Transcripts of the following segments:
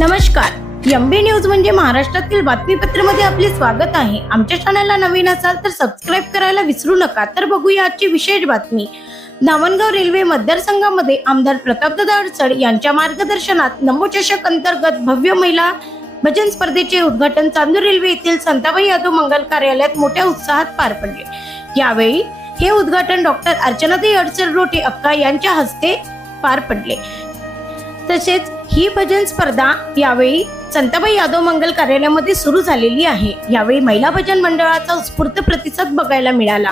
नमस्कार, MB news म्हणजे महाराष्ट्रातील बातमीपत्रामध्ये आपले स्वागत आहे। आमच्या चॅनलला नवीन असाल तर सबस्क्राइब करायला विसरू नका। तर बघूया आजची विशेष बातमी। धामणगाव रेल्वे मतदारसंघामध्ये आमदार प्रतापदादा अडसड यांच्या मार्गदर्शनात नमो चषक अंतर्गत भव्य महिला भजन स्पर्धेचे उद्घाटन चांदूर रेल्वे येथील संताबाई यादव मंगल कार्यालयात मोठ्या उत्साहात पार पडले। यावेळी हे उद्घाटन डॉक्टर अर्चनाताई अडसड रोटे अक्का यांच्या हस्ते पार पडले। तसेच ही भजन स्पर्धा यावेळी संताबाई यादव मंगल कार्यालयामध्ये सुरू झालेली आहे। यावेळी महिला भजन मंडळाचा उत्स्फूर्त प्रतिसाद बघायला मिळाला।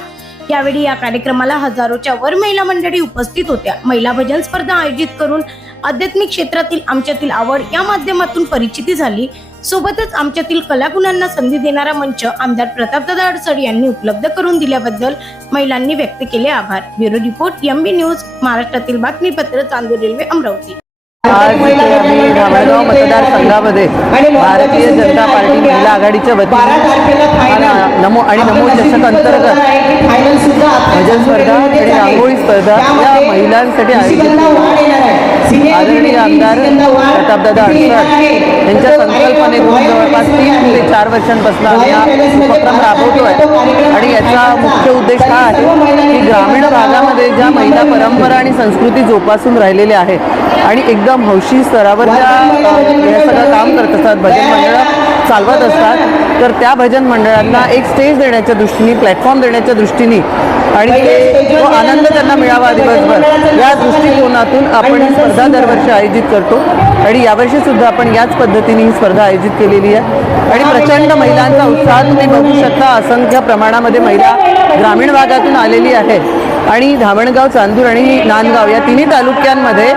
यावेळी या कार्यक्रमाला हजारोच्या वर महिला मंडळी उपस्थित होत्या। महिला भजन स्पर्धा आयोजित करून आध्यात्मिक क्षेत्रातील आमच्यातील आवड या माध्यमातून परिचिती झाली। सोबतच आमच्यातील कलागुणांना संधी देणारा मंच आमदार प्रतापदादा अडसड यांनी उपलब्ध करून दिल्याबद्दल महिलांनी व्यक्त केले आभार। ब्युरो रिपोर्ट, एमबी न्यूज, महाराष्ट्रातील बातमीपत्र, चांदूर रेल्वे, अमरावती। आज आम्ही धामणगाव मतदारसंघामध्ये भारतीय जनता पार्टी महिला आघाडीच्या वतीने नमो चषक अंतर्गत भजन स्पर्धा आणि रांगोळी स्पर्धा या महिलांसाठी आयोजित आदरणीय आमदार प्रतापदादा अडसड यांच्या संकल्पनेतून जवळपास 3 ते 4 वर्षांपासून आम्ही हा उपक्रम राबवतोय। आणि याचा मुख्य उद्देश हा आहे की ग्रामीण भागामध्ये ज्या महिला परंपरा आणि संस्कृती जोपासून राहिलेल्या आहेत आणि एकदम हौशी स्तरावर ज्या हे सगळं काम करत असतात, भजन मंडळं चालवत असतात, तर त्या भजन मंडळांना एक स्टेज देण्याच्या दृष्टीने, प्लॅटफॉर्म देण्याच्या दृष्टीने आणि तो आनंद त्यांना मिळावा दिवसभर या दृष्टिकोनातून आपण ही स्पर्धा दरवर्षी आयोजित करतो। आणि यावर्षी सुद्धा आपण याच पद्धतीने ही स्पर्धा आयोजित केलेली आहे। आणि प्रचंड महिलांचा उत्साह तुम्ही बघू शकता। असंख्य प्रमाणामध्ये महिला ग्रामीण भागातून आलेली आहे आणि धामणगाव, चांदूर आणि नांदगाव या तिन्ही तालुक्यांमध्ये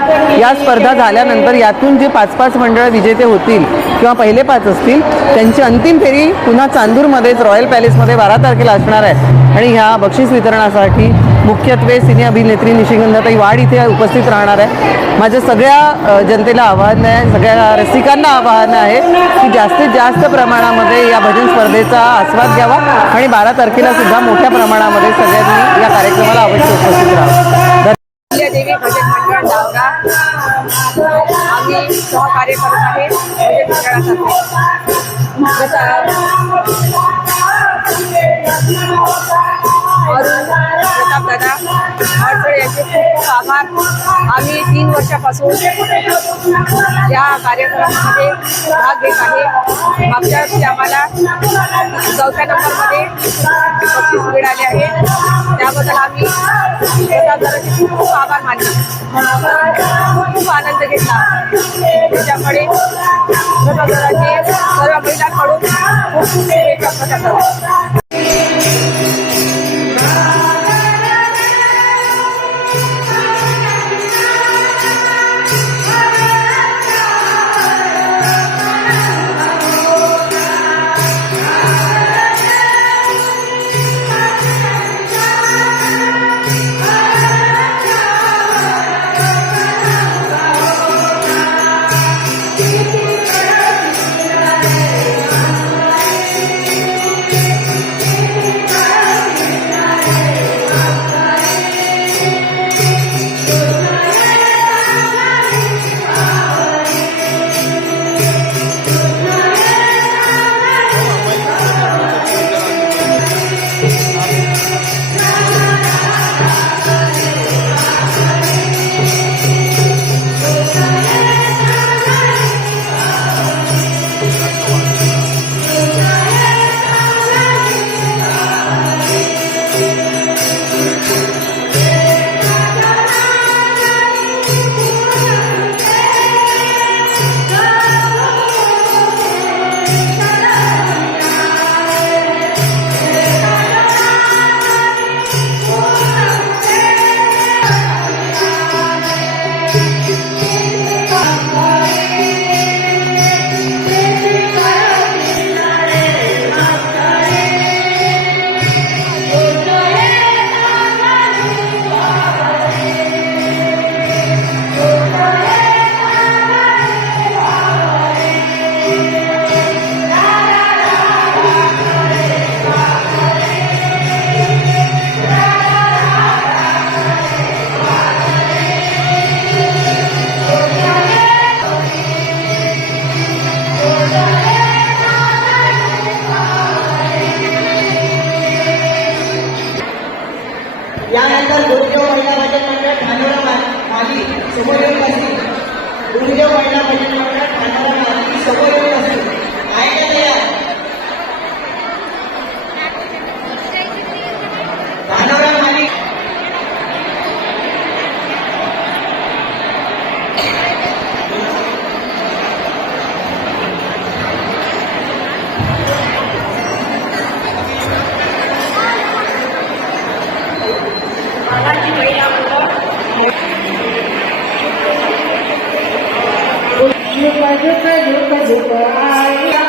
या स्पर्धा झाल्यानंतर यातून जे 5-5 मंडळ विजेते होतील किंवा पहिले 5 असतील त्यांची अंतिम फेरी पुन्हा चांदूरमध्येच रॉयल पॅलेसमध्ये 12 तारखेला असणार आहे। आणि ह्या बक्षीस वितरणासाठी मुख्यत्वे सिने अभिनेत्री निशिगंधाताई वाड इथे उपस्थित राहणार आहे। माझ्या सगळ्या जनतेला आवाहन आहे, सगळ्या रसिकांना आवाहन आहे की जास्तीत जास्त प्रमाणामध्ये या भजन स्पर्धेचा आस्वाद घ्यावा आणि 12 तारखेला सुद्धा मोठ्या प्रमाणामध्ये सगळ्यांनी या कार्यक्रमाला अवश्य उपस्थित राहावं। देवी भजन मंडळ डावरा आम्ही सहकार्य करत आहे भजन प्रतापदादा अडसड यांचे खूप आभार। आम्ही 3 वर्षापासून या कार्यक्रमामध्ये भाग घेत आहे। मागच्या वर्षी आम्हाला 4थ्या नंबरमध्ये बक्षीस मिळाले आहे। त्याबद्दल आम्ही प्रतापदादाचे खूप आभार मानले। खूप आनंद घेतला। त्याच्यामुळे प्रतापदादाचे सर्व महिलांकडून खूप शुभेच्छा प्रतापदादा। महिला बचत गटात ठाण्याला माती सवय होत असते. आहे का तयार? धानोरा मालिक झुक झुक झुक झुक आई